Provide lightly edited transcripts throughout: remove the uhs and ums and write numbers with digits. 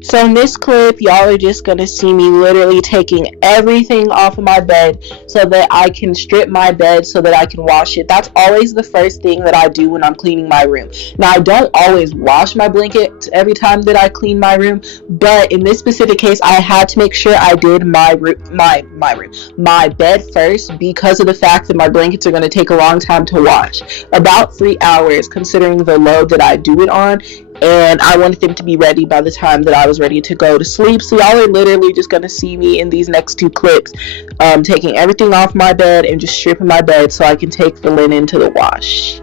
So in this clip, y'all are just gonna see me literally taking everything off of my bed so that I can strip my bed so that I can wash it. That's always the first thing that I do when I'm cleaning my room. Now, I don't always wash my blanket every time that I clean my room, but in this specific case, I had to make sure I did my bed first because of the fact that my blankets are gonna take a long time to wash, about 3 hours, considering the load that I do it on. And I wanted them to be ready by the time that I was ready to go to sleep. So y'all are literally just gonna see me in these next two clips, taking everything off my bed and just stripping my bed so I can take the linen to the wash.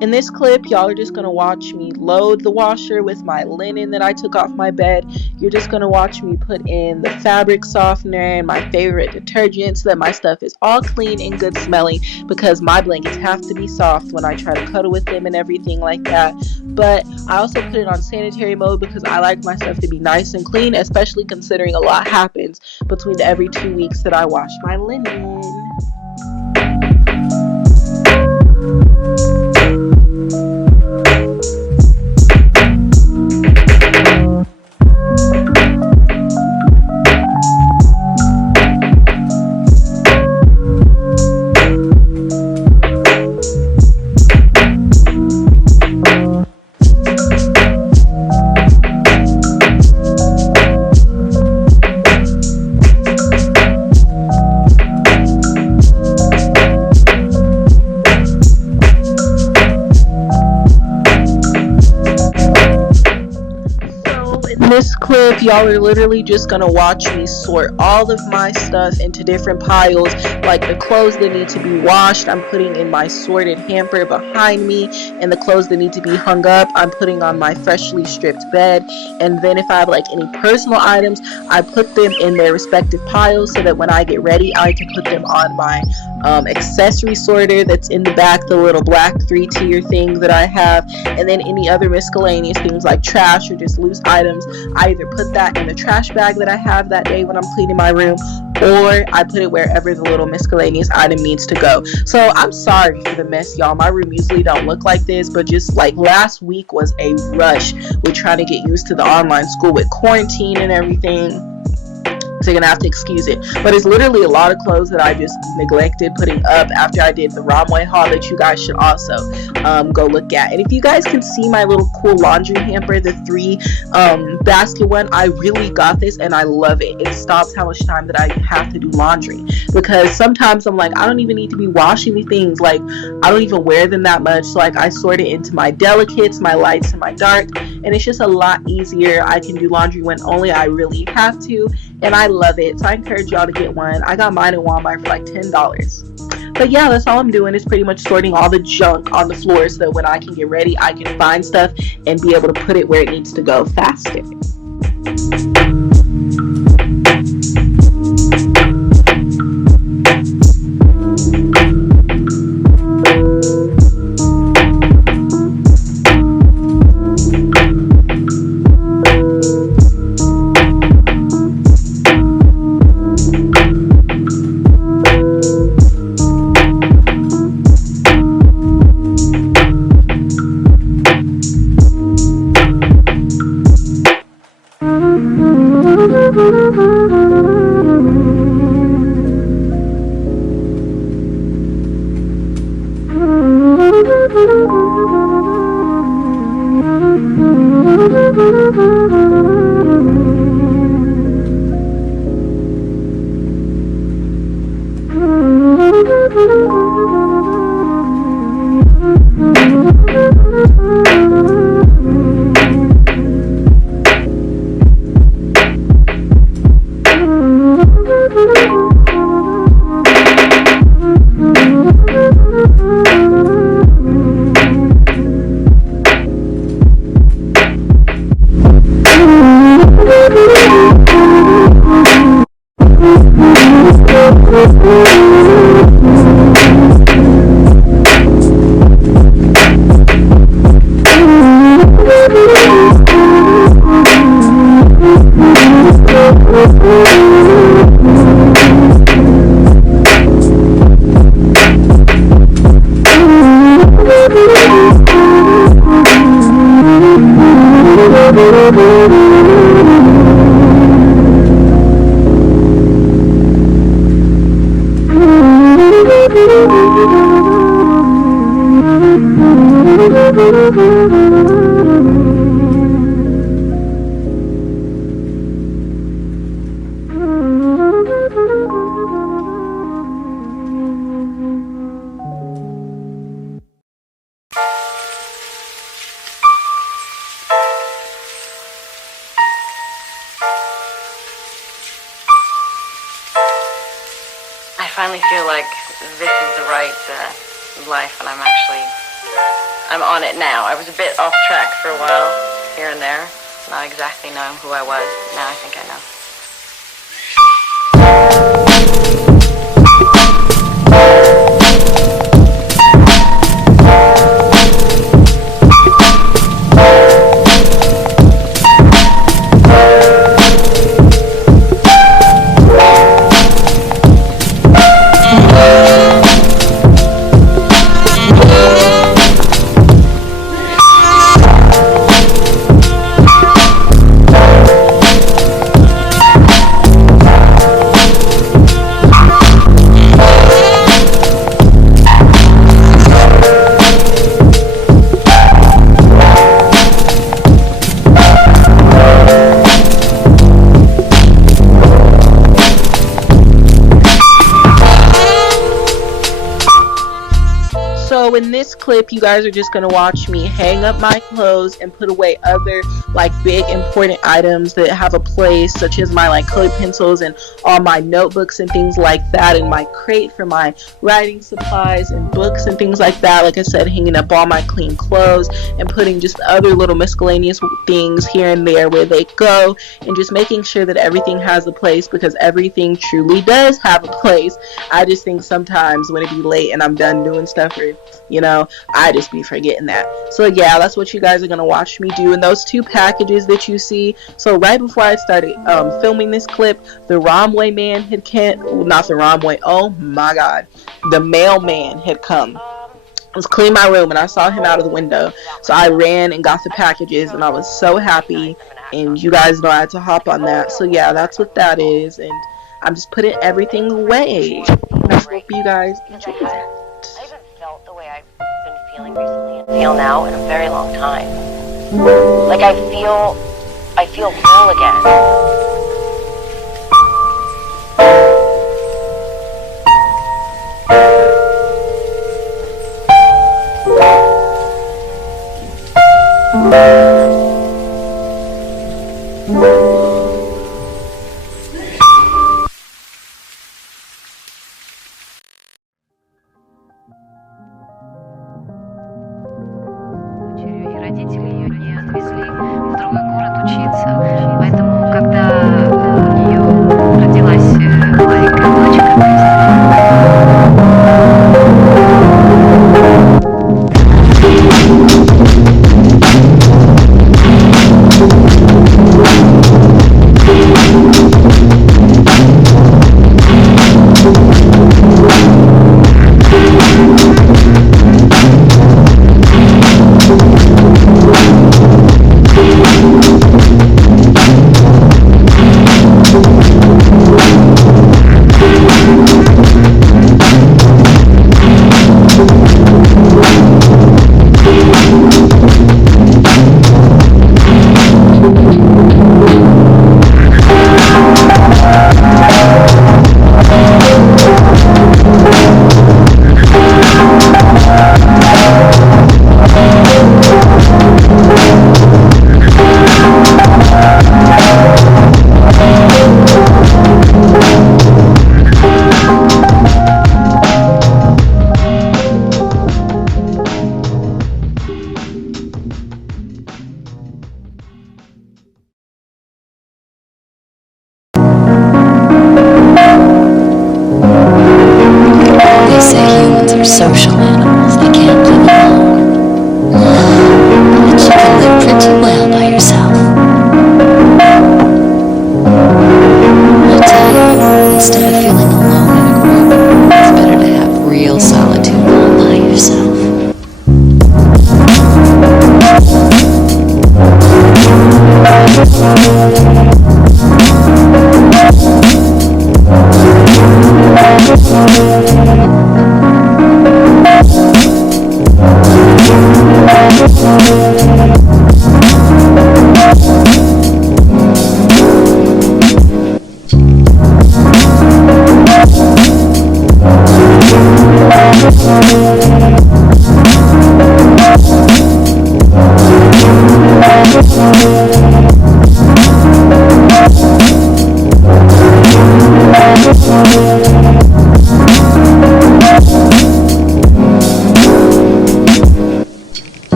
In this clip, y'all are just going to watch me load the washer with my linen that I took off my bed. You're just going to watch me put in the fabric softener and my favorite detergent so that my stuff is all clean and good smelling, because my blankets have to be soft when I try to cuddle with them and everything like that. But I also put it on sanitary mode because I like my stuff to be nice and clean, especially considering a lot happens between every 2 weeks that I wash my linen. This clip, y'all are literally just gonna watch me sort all of my stuff into different piles. Like the clothes that need to be washed, I'm putting in my sorted hamper behind me, and the clothes that need to be hung up, I'm putting on my freshly stripped bed. And then if I have like any personal items, I put them in their respective piles so that when I get ready, I can put them on my accessory sorter that's in the back, the little black 3-tier thing that I have. And then any other miscellaneous things like trash or just loose items, I either put that in the trash bag that I have that day when I'm cleaning my room, or I put it wherever the little miscellaneous item needs to go. So I'm sorry for the mess, y'all. My room usually don't look like this, but just like last week was a rush with trying to get used to the online school with quarantine and everything. So you're gonna have to excuse it, but it's literally a lot of clothes that I just neglected putting up after I did the Romway haul that you guys should also go look at. And if you guys can see my little cool laundry hamper, the 3 basket one, I really got this and I love it. It stops how much time that I have to do laundry, because sometimes I'm like, I don't even need to be washing these things, like I don't even wear them that much. So like I sort it into my delicates, my lights, and my dark, and it's just a lot easier. I can do laundry when only I really have to, and I love it. So I encourage y'all to get one. I got mine at Walmart for like $10. But yeah, that's all I'm doing is pretty much sorting all the junk on the floor so that when I can get ready, I can find stuff and be able to put it where it needs to go faster. I finally feel like this is the right life, and I'm on it now. I was a bit off track for a while, here and there, not exactly knowing who I was. Now I think I know. So in this clip, you guys are just gonna watch me hang up my clothes and put away other like big important items that have a place, such as my like colored pencils and all my notebooks and things like that, and my crate for my writing supplies and books and things like that. Like I said, hanging up all my clean clothes and putting just other little miscellaneous things here and there where they go, and just making sure that everything has a place, because everything truly does have a place. I just think sometimes when it be late and I'm done doing stuff, or I just be forgetting that. So yeah, that's what you guys are gonna watch me do in those two packages that you see. So right before I started filming this clip, the Romway man had not the Romway, oh my god, the mailman had come. I was cleaning my room and I saw him out of the window, so I ran and got the packages, and I was so happy, and you guys know I had to hop on that. So yeah, that's what that is, and I'm just putting everything away, and I hope you guys enjoy that. I haven't felt the way I've been feeling recently and feel now in a very long time. Like I feel whole again. Родители ее не отвезли в другой город учиться, поэтому, когда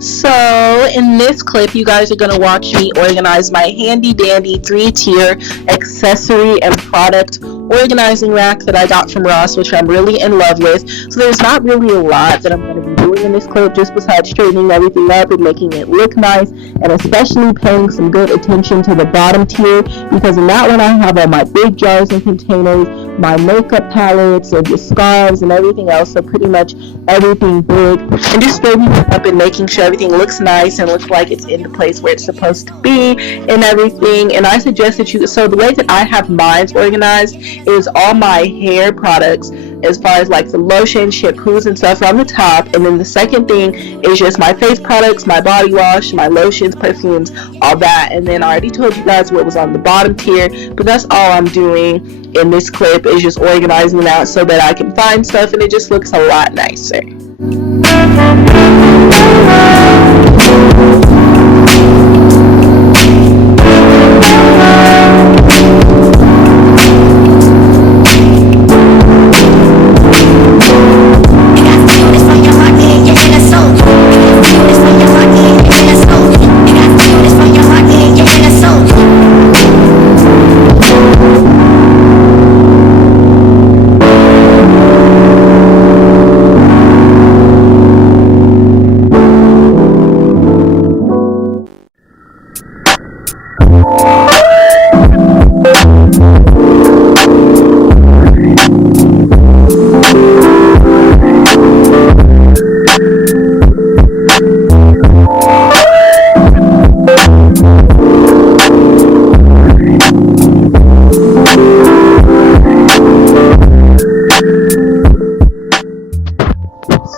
So in this clip, you guys are going to watch me organize my handy dandy 3-tier accessory and product organizing rack that I got from Ross, which I'm really in love with. So there's not really a lot that I'm going to be doing in this clip, just besides straightening everything up and making it look nice, and especially paying some good attention to the bottom tier, because in that one I have all my big jars and containers, my makeup palettes and just scarves and everything else, so pretty much everything big, and just straightening it up and making sure everything looks nice and looks like it's in the place where it's supposed to be and everything. And I suggest that you, so the way that I have mine organized is all my hair products, as far as like the lotion, shampoos and stuff, on the top, and then the second thing is just my face products, my body wash, my lotions, perfumes, all that. And then I already told you guys what was on the bottom tier, but that's all I'm doing in this clip, is just organizing that so that I can find stuff and it just looks a lot nicer.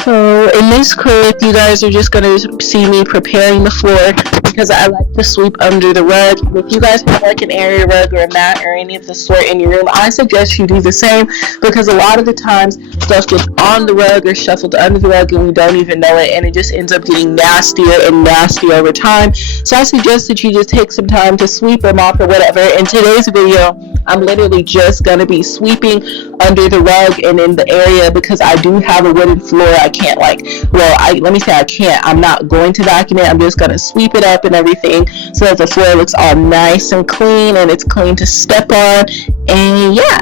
So in this clip, you guys are just going to see me preparing the floor, because I like to sweep under the rug. If you guys have like an area rug or a mat or any of the sort in your room, I suggest you do the same, because a lot of the times stuff gets on the rug or shuffled under the rug and we don't even know it, and it just ends up getting nastier and nastier over time. So I suggest that you just take some time to sweep them off or whatever. In today's video, I'm literally just going to be sweeping under the rug and in the area, because I do have a wooden floor. I can't I'm not going to vacuum it. I'm just going to sweep it up and everything so that the floor looks all nice and clean and it's clean to step on. And yeah.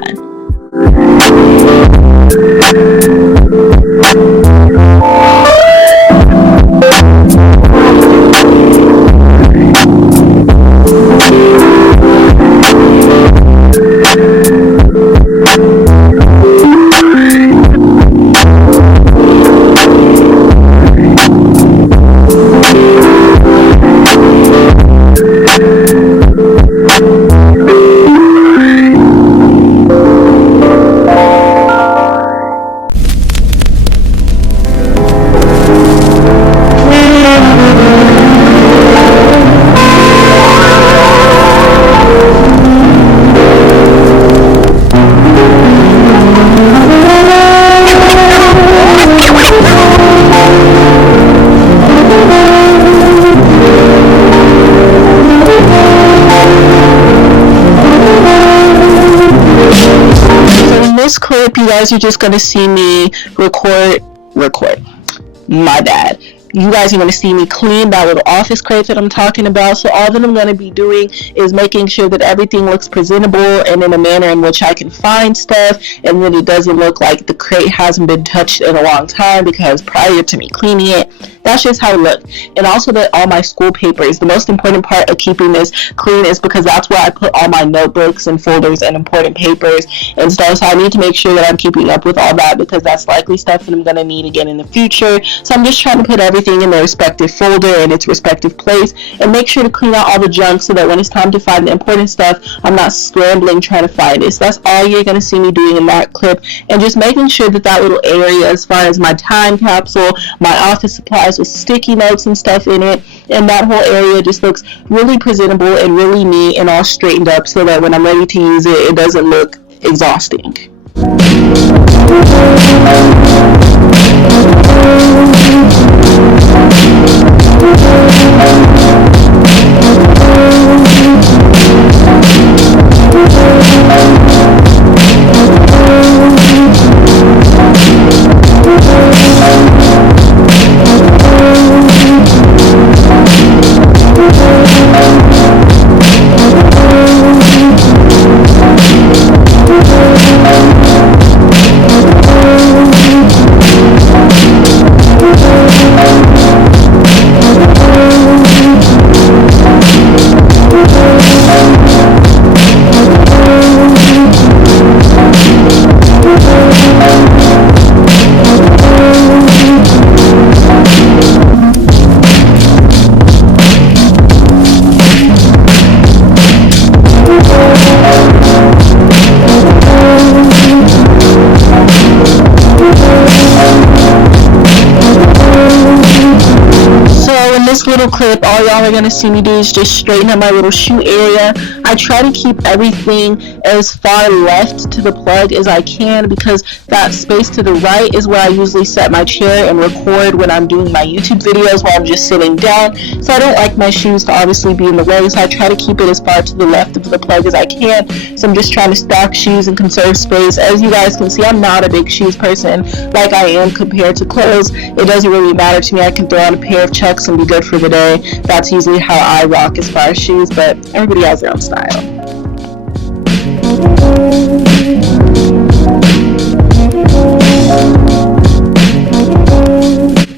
This clip, you guys are just going to see me record, my bad. You guys are going to see me clean that little office crate that I'm talking about. So all that I'm going to be doing is making sure that everything looks presentable and in a manner in which I can find stuff, and that it doesn't look like the crate hasn't been touched in a long time, because prior to me cleaning it, that's just how it looked. And also that all my school papers, the most important part of keeping this clean is because that's where I put all my notebooks and folders and important papers and stuff. So I need to make sure that I'm keeping up with all that because that's likely stuff that I'm going to need again in the future. So I'm just trying to put everything in their respective folder in its respective place and make sure to clean out all the junk so that when it's time to find the important stuff, I'm not scrambling trying to find it. So that's all you're going to see me doing in that clip, and just making sure that that little area as far as my time capsule, my office supplies with sticky notes and stuff in it, and that whole area just looks really presentable and really neat and all straightened up so that when I'm ready to use it, it doesn't look exhausting. This little clip, all y'all are going to see me do is just straighten up my little shoe area. I try to keep everything as far left to the plug as I can because that space to the right is where I usually set my chair and record when I'm doing my YouTube videos while I'm just sitting down. So I don't like my shoes to obviously be in the way, so I try to keep it as far to the left of the plug as I can. So I'm just trying to stack shoes and conserve space. As you guys can see, I'm not a big shoes person like I am compared to clothes. It doesn't really matter to me. I can throw on a pair of Chucks and be good for the day. That's usually how I rock as far as shoes, but everybody has their own style.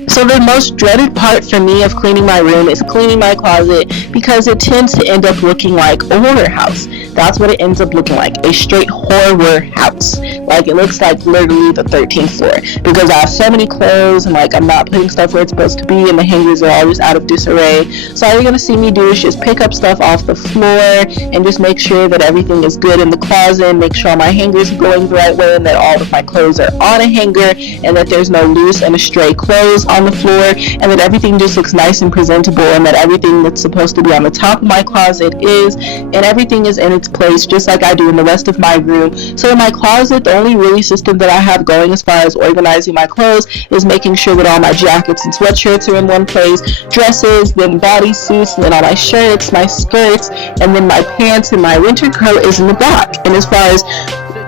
So the most dreaded part for me of cleaning my room is cleaning my closet because it tends to end up looking like a horror house. That's what it ends up looking like, a straight horror house. Like it looks like literally the 13th floor because I have so many clothes and like I'm not putting stuff where it's supposed to be and the hangers are all just out of disarray. So all you're going to see me do is just pick up stuff off the floor and just make sure that everything is good in the closet, make sure all my hangers are going the right way and that all of my clothes are on a hanger and that there's no loose and stray clothes on the floor and that everything just looks nice and presentable and that everything that's supposed to be on the top of my closet is, and everything is in its place just like I do in the rest of my room. So in my closet, the only really system that I have going as far as organizing my clothes is making sure that all my jackets and sweatshirts are in one place, dresses, then bodysuits, and then all my shirts, my skirts, and then my pants and my winter coat is in the back. And as far as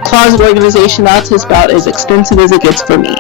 closet organization, that's about as extensive as it gets for me.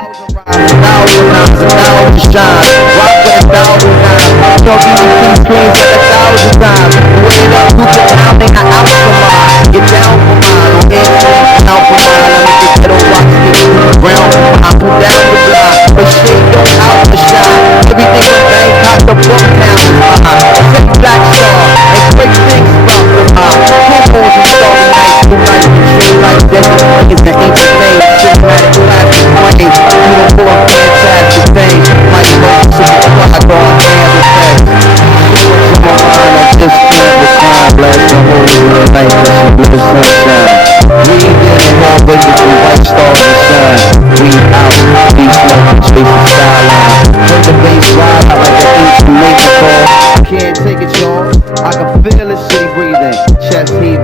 Can't take it, y'all. I can feel the city breathing, chest heaving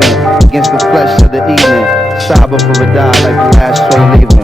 against the flesh of the evening. Sob before it die like the last train leaving.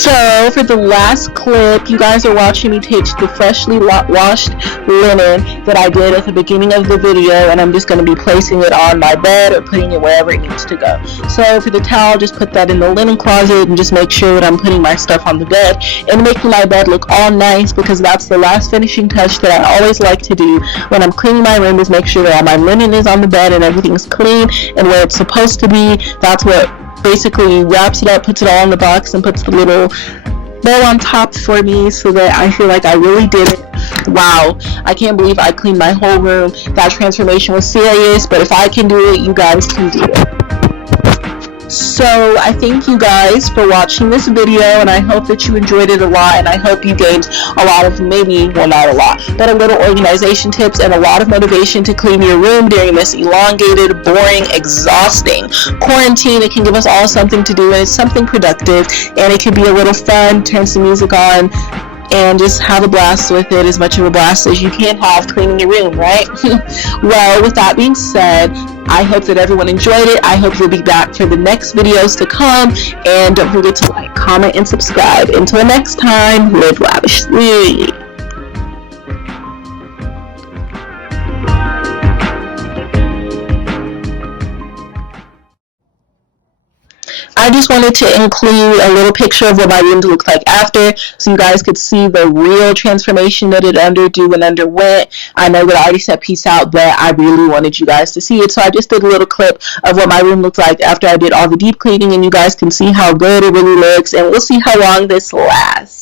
So for the last clip, you guys are watching me take the freshly washed linen that I did at the beginning of the video, and I'm just going to be placing it on my bed or putting it wherever it needs to go. So for the towel, just put that in the linen closet and just make sure that I'm putting my stuff on the bed and making my bed look all nice, because that's the last finishing touch that I always like to do when I'm cleaning my room, is make sure that all my linen is on the bed and everything's clean and where it's supposed to be. That's what basically wraps it up, puts it all in the box, and puts the little bow on top for me, so that I feel like I really did it. Wow, I can't believe I cleaned my whole room. That transformation was serious, but if I can do it, you guys can do it. So I thank you guys for watching this video, and I hope that you enjoyed it a lot, and I hope you gained a lot of, maybe, well, not a lot, but a little organization tips and a lot of motivation to clean your room during this elongated, boring, exhausting quarantine. It can give us all something to do, and it's something productive, and it can be a little fun. Turn some music on and just have a blast with it, as much of a blast as you can have cleaning your room, right? Well, with that being said, I hope that everyone enjoyed it. I hope you'll be back for the next videos to come, and don't forget to like, comment, and subscribe. Until next time, live lavishly. I just wanted to include a little picture of what my room looked like after, so you guys could see the real transformation that it underwent. I know that I already said peace out, but I really wanted you guys to see it, so I just did a little clip of what my room looked like after I did all the deep cleaning, and you guys can see how good it really looks, and we'll see how long this lasts.